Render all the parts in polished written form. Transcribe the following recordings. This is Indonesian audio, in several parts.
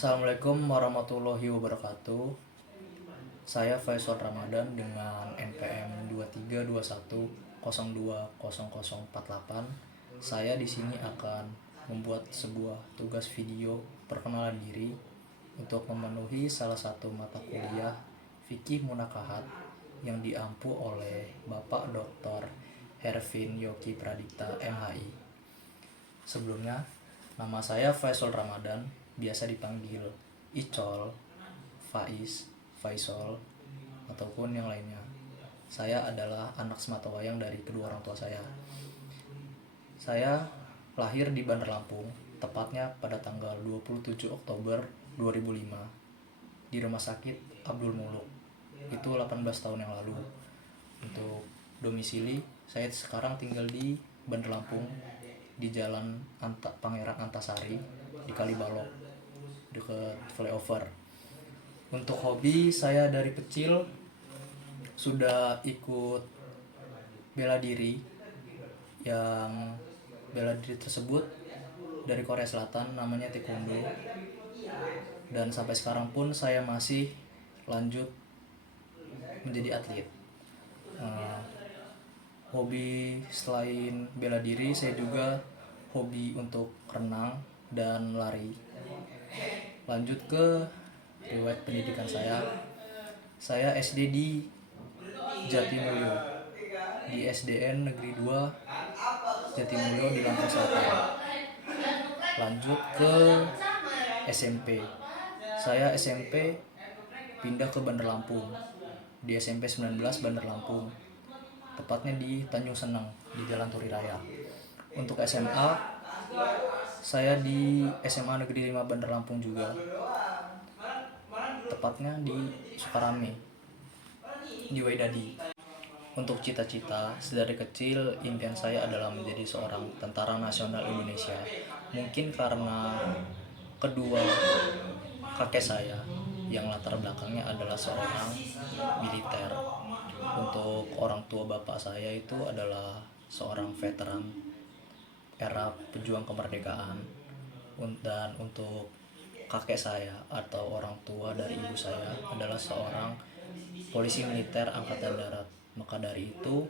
Assalamualaikum warahmatullahi wabarakatuh. Saya Faisal Ramadan dengan NPM 2321020048. Saya di sini akan membuat sebuah tugas video perkenalan diri untuk memenuhi salah satu mata kuliah Fikih Munakahat yang diampu oleh Bapak Dr. Hervin Yoki Pradipta MHI. Sebelumnya, nama saya Faisal Ramadan, biasa dipanggil Icol, Faiz, Faisal, ataupun yang lainnya. Saya adalah anak sematawayang dari kedua orang tua saya. Saya lahir di Bandar Lampung, tepatnya pada tanggal 27 Oktober 2005 di Rumah Sakit Abdul Muluk. Itu 18 tahun yang lalu. Untuk domisili, saya sekarang tinggal di Bandar Lampung, di Jalan Pangeran Antasari di Kalibalok, dekat flyover. Untuk hobi, saya dari kecil sudah ikut bela diri. Yang bela diri tersebut dari Korea Selatan, namanya taekwondo. Dan sampai sekarang pun saya masih lanjut menjadi atlet. Hobi selain bela diri, saya juga hobi untuk renang dan lari. Lanjut ke riwayat pendidikan saya. Saya SD di Jatimulyo, di SDN Negeri 2 Jatimulyo di Lampung Selatan. Lanjut ke SMP. Saya SMP pindah ke Bandar Lampung, di SMP 19 Bandar Lampung, tepatnya di Tanjung Seneng, di Jalan Turi Raya. Untuk SMA, saya di SMA Negeri 5 Bandar Lampung juga, tepatnya di Sukarame, di Waidadi. Untuk cita-cita, sedari kecil impian saya adalah menjadi seorang tentara nasional Indonesia. Mungkin karena kedua kakek saya yang latar belakangnya adalah seorang militer. Untuk orang tua bapak saya itu adalah seorang veteran era pejuang kemerdekaan. Dan untuk kakek saya atau orang tua dari ibu saya adalah seorang polisi militer angkatan darat. Maka dari itu,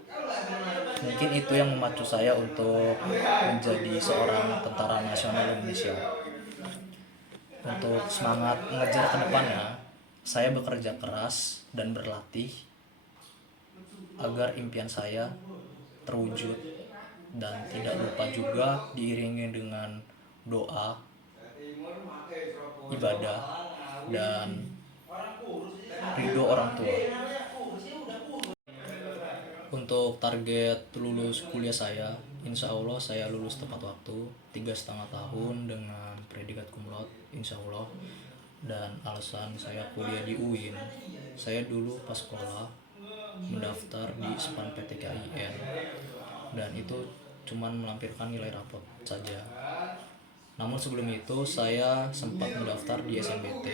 mungkin itu yang memacu saya untuk menjadi seorang tentara nasional Indonesia. Untuk semangat mengejar ke depannya, saya bekerja keras dan berlatih agar impian saya terwujud, dan tidak lupa juga diiringi dengan doa, ibadah, dan ridho orang tua. Untuk target lulus kuliah saya, insya Allah saya lulus tepat waktu, 3,5 tahun dengan predikat cum laude, insya Allah. Dan alasan saya kuliah di UIN, saya dulu pas sekolah mendaftar di SPAN PTKIN, dan itu cuman melampirkan nilai rapot saja. Namun sebelum itu saya sempat mendaftar di SNBT,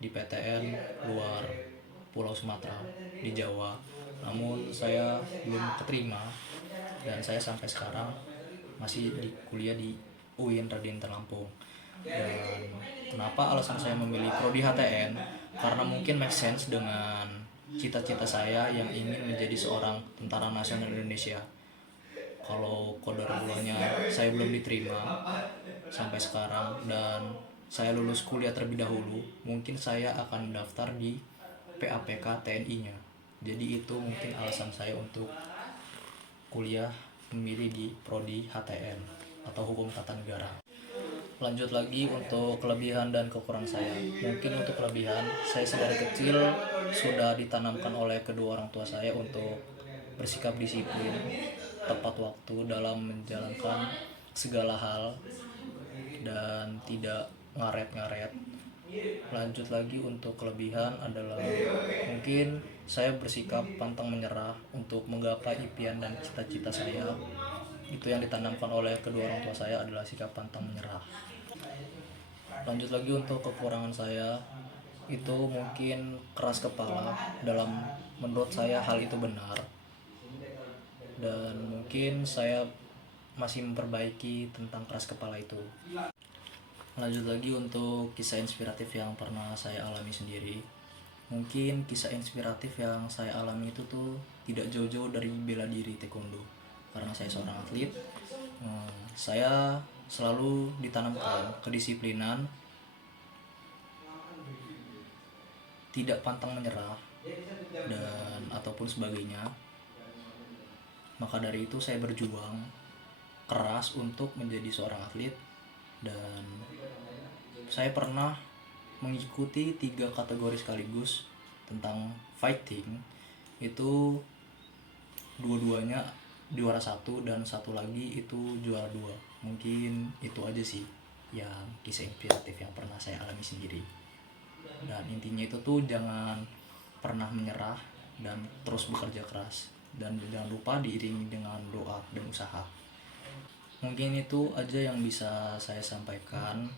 di PTN luar Pulau Sumatera, di Jawa. Namun saya belum keterima, dan saya sampai sekarang masih di kuliah di UIN Radinter Lampung. Dan kenapa alasan saya memilih prodi HTN? Karena mungkin make sense dengan cita-cita saya yang ingin menjadi seorang tentara nasional Indonesia. Kalau qadarullah saya belum diterima sampai sekarang, dan saya lulus kuliah terlebih dahulu, mungkin saya akan mendaftar di PAPK TNI-nya. Jadi itu mungkin alasan saya untuk kuliah memilih di prodi HTN atau Hukum Tata Negara. Lanjut lagi untuk kelebihan dan kekurangan saya. Mungkin untuk kelebihan, saya sedari kecil sudah ditanamkan oleh kedua orang tua saya untuk bersikap disiplin, tepat waktu dalam menjalankan segala hal, dan tidak ngaret-ngaret. Lanjut lagi untuk kelebihan adalah mungkin saya bersikap pantang menyerah untuk menggapai impian dan cita-cita saya. Itu yang ditanamkan oleh kedua orang tua saya adalah sikap pantang menyerah. Lanjut lagi untuk kekurangan saya, itu mungkin keras kepala. Menurut saya hal itu benar, dan mungkin saya masih memperbaiki tentang keras kepala itu. Lanjut lagi untuk kisah inspiratif yang pernah saya alami sendiri. Mungkin kisah inspiratif yang saya alami itu tuh tidak jauh-jauh dari bela diri taekwondo. Karena saya seorang atlet, saya selalu ditanamkan kedisiplinan, tidak pantang menyerah, dan ataupun sebagainya. Maka dari itu saya berjuang keras untuk menjadi seorang atlet, dan saya pernah mengikuti 3 kategori sekaligus tentang fighting. Itu dua-duanya juara 1 dan satu lagi itu juara 2. Mungkin itu aja sih yang kisah inspiratif yang pernah saya alami sendiri. Dan intinya itu tuh jangan pernah menyerah dan terus bekerja keras, dan jangan lupa diiringi dengan doa dan usaha. Mungkin itu aja yang bisa saya sampaikan.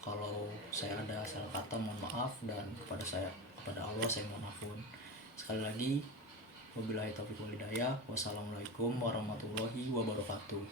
Kalau saya ada salah kata mohon maaf, dan kepada Allah saya mohon ampun. Sekali lagi, wabillahi taufiq wal hidayah. Wassalamualaikum warahmatullahi wabarakatuh.